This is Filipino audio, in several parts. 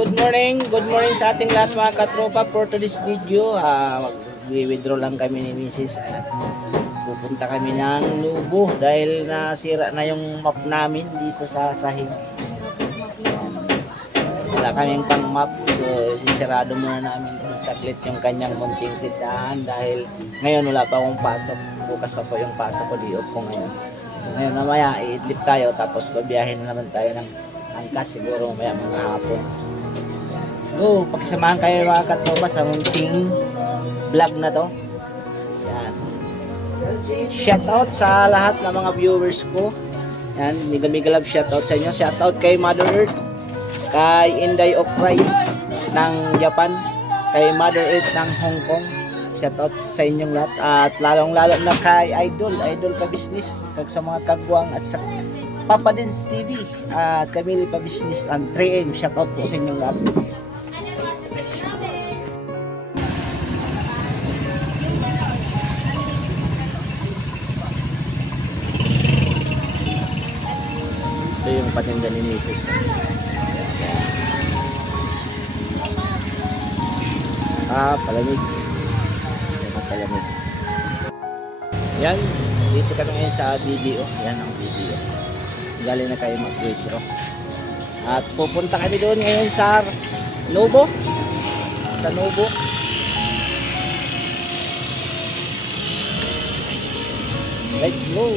Good morning sa ating lahat mga katropa. For today's video, mag-withdraw lang kami ni Mrs. at pupunta kami ng Nubo dahil nasira na yung map namin dito sa sahig. Wala kaming pang map, so sisirado muna namin saglit yung kanyang munting tindahan dahil ngayon wala pa akong pasok. Bukas pa po yung pasok ko, di-off ko ngayon. So ngayon mamaya i-idlip tayo tapos babiyahin na naman tayo ng angkas siguro mamaya mga hapon. Let's go! Pakisamahan kayo mga katropa sa munting vlog na to. Yan. Shout out sa lahat ng mga viewers ko. Yan, mega love shout out sa inyo. Shout out kay Mother Earth, kay Inday Okray ng Japan, kay Mother Earth ng Hong Kong. Shout out sa inyong lahat at lalong na kay Idol ka business, kag sa mga kagwang at sa Papa Dins TV at Camille pa business and 3M. Shout out po sa inyong lahat. Ito yung patinda ni Mrs. Palamig. Palamig. Yan, dito kami ngayon sa video. Yan ang video. Galing na kayo mag-withdraw. At pupunta kami doon ngayon sa Nubo. Sa Nubo. Let's go!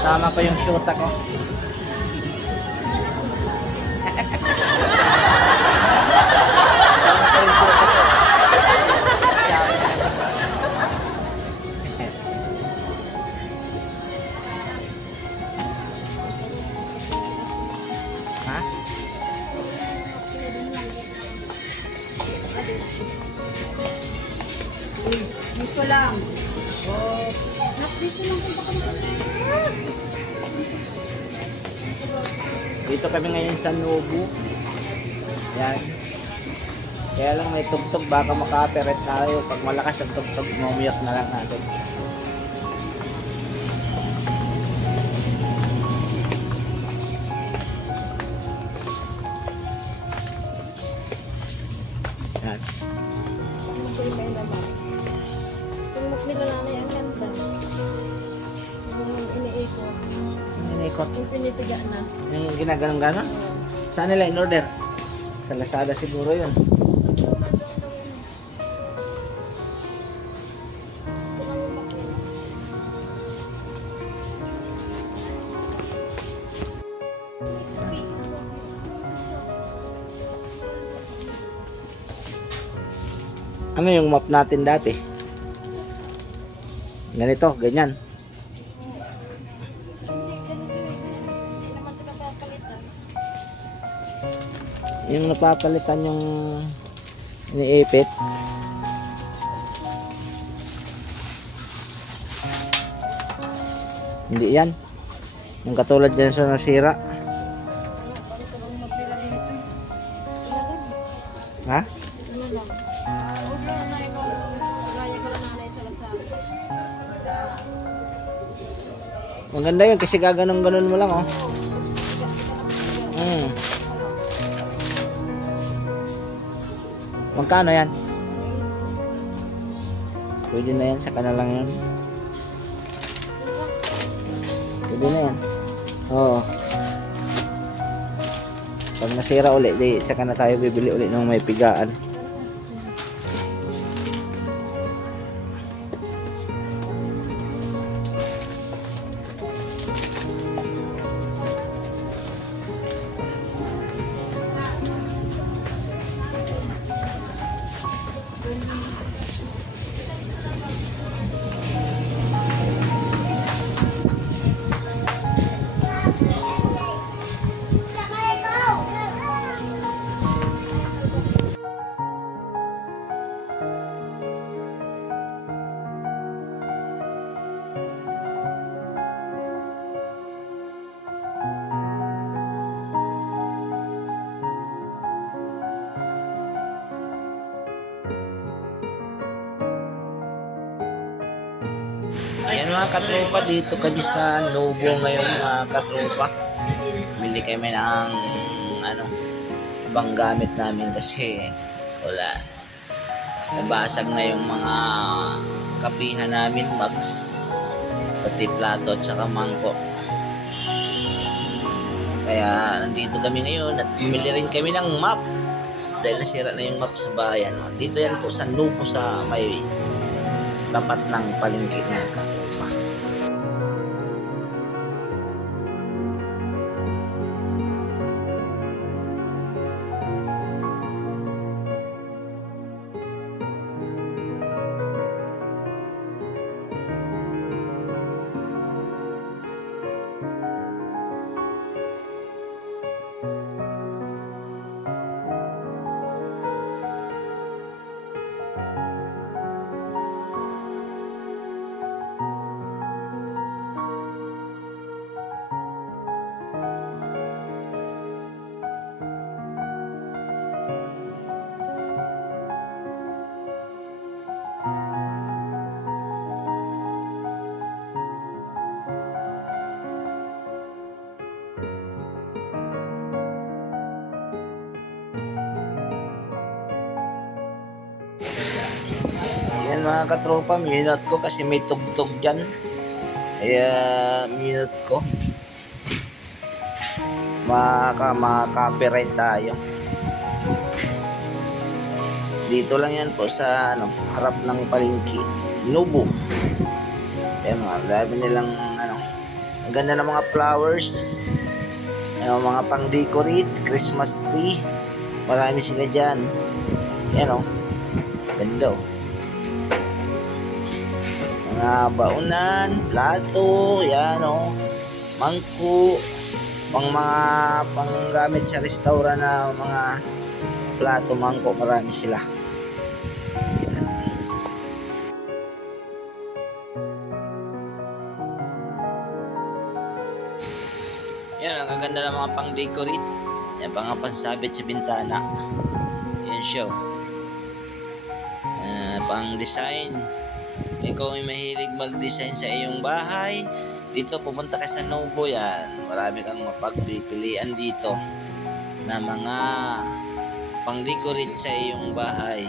Sama pa yung shoot ako. Ha? Dito lang. Dito lang kung baka dito kami ngayon sa Nubo. Yan. Kaya lang may tugtog, baka maka-copyright tayo. Pag malakas ang tugtog, mamiyot na lang natin. Yan. Tumok nila na yan ganda. ikot. Yung pinitiga na. Yung ginaganon gano'n? Saan nila in order? Sa Lazada siguro yun. Ano yung map natin dati? Ganito, ganyan. Yung napapalitan yung iniipit. Hindi yan. Yung katulad dyan sa nasira. Ha? Maganda yun kasi gaganon-ganon mo lang, oh. Magkano yan? Pwede na yan, saka na lang yun. Pwede na yan. Oo. Pag nasira ulit, di saka na tayo bibili ulit ng may pigaan. Ayan mga katropa, dito kami sa Novo ngayon mga katropa. Bili kami ng ibang gamit namin kasi wala. Nabasag na yung mga kapihan namin, mugs, pati plato at saka mangkok. Kaya nandito kami ngayon at bumili rin kami ng map dahil nasira na yung map sa bayan. Dito yan po sa Novo sa may tapat ng palengke ng katropa. Yan mga katropa, minute ko kasi may tugtog dyan. Kaya minute ko. Maka-copyright tayo. Dito lang yan po sa harap ng palengke. Novo. Yan mga, dami nilang ang ganda ng mga flowers. Mga pang-decorate, Christmas tree. Marami sila dyan. Yan ganda mga baunan, plato, yan mangko, panggamit sa restaurant na mga plato, mangko, marami sila. Yan. Yan, ang gaganda ng mga pang-decorate. Yan, pansabit sa bintana. Yan siya. Pang-design. Ikaw ay mahilig mag-design sa iyong bahay, dito pumunta ka sa Novo. Yan, marami kang mapagpipilian dito na mga pang-decorate sa iyong bahay.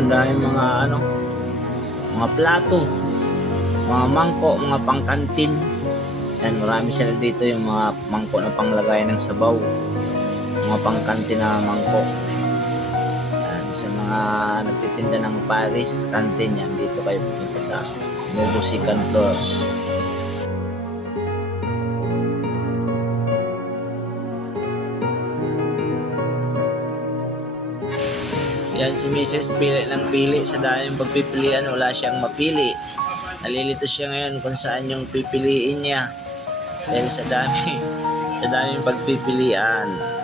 Yan, dahil mga ano, mga plato, mga mangko, mga pangkantin. Yan, marami sila dito yung mga mangko na panglagay ng sabaw, mga pangkantin na mangko. Yan, sa mga nagtitinda ng Paris kantin, yan dito kayo pupunta sa Nuevo Second Floor. Yan si Mrs. pili ng pili sa daming pagpipilian, wala siyang mapili. Nalilito siya ngayon kung saan yung pipiliin niya dahil sa daming pagpipilian.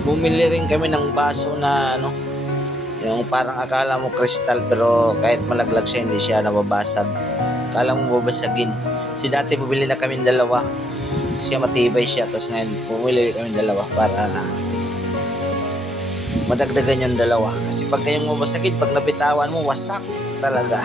Bumili rin kami ng baso na ano, yung parang akala mo kristal pero kahit malaglag siya hindi siya nababasag. Akala mo babasagin. Si dati bumili na kami ng dalawa kasi matibay siya, tapos ngayon bumili kami ng dalawa para madagdagan yung dalawa. Kasi pag kayong mabasagin, pag nabitawan mo, wasak talaga.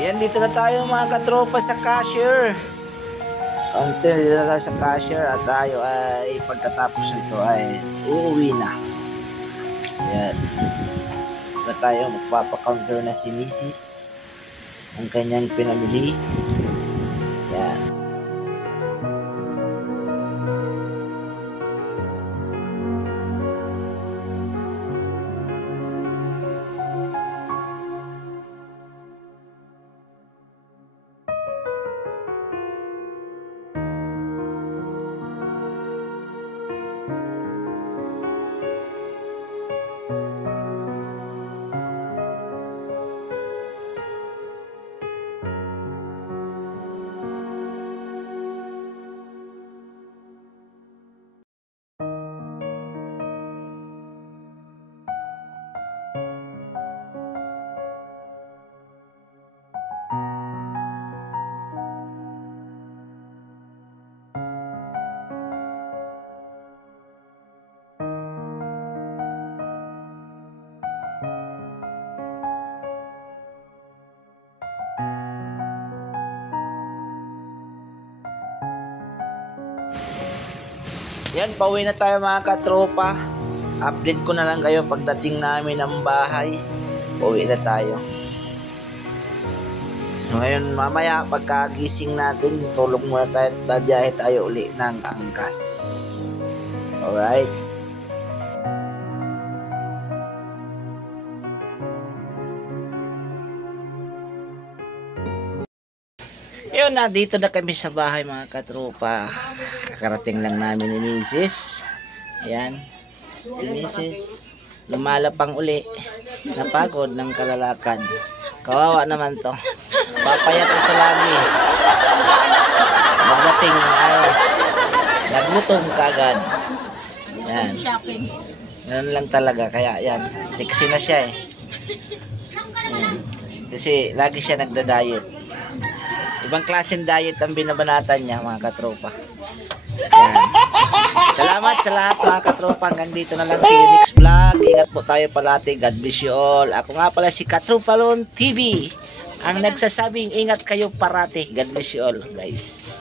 Yan, dito na tayo mga katropa sa cashier. Counter, dito na tayo sa cashier at tayo ay pagkatapos nito ay uuwi na. Yan. Dito na tayo, magpapa-counter na si Mrs. ang kanyang pinamili. Yan. Yan, pauwi na tayo mga katropa. Update ko na lang kayo pagdating namin ng bahay. Pauwi na tayo. So ngayon mamaya pagkagising natin, tulog muna tayo at babiyahe tayo uli ng Angkas. Alright. Yun na, dito na kami sa bahay mga katropa. Kakarating lang namin ni Mrs. Ayan. Si Mrs. Lumalapang uli. Napagod ng kalalakad. Kawawa naman to. Papayat ito lagi. Magdating ay nagutom kagad. Yan. Ganun lang talaga. Kaya yan. Sexy na siya eh. Yan. Kasi lagi siya nagda-diet. Ibang klaseng diet ang binabanatan niya mga katropa. Yan. Salamat sa lahat mga katropa. Hanggang dito na lang, see you next vlog. Ingat po tayo palati. God bless you all. Ako nga pala si Katropalon TV, ang nagsasabing ingat kayo parati. God bless you all guys.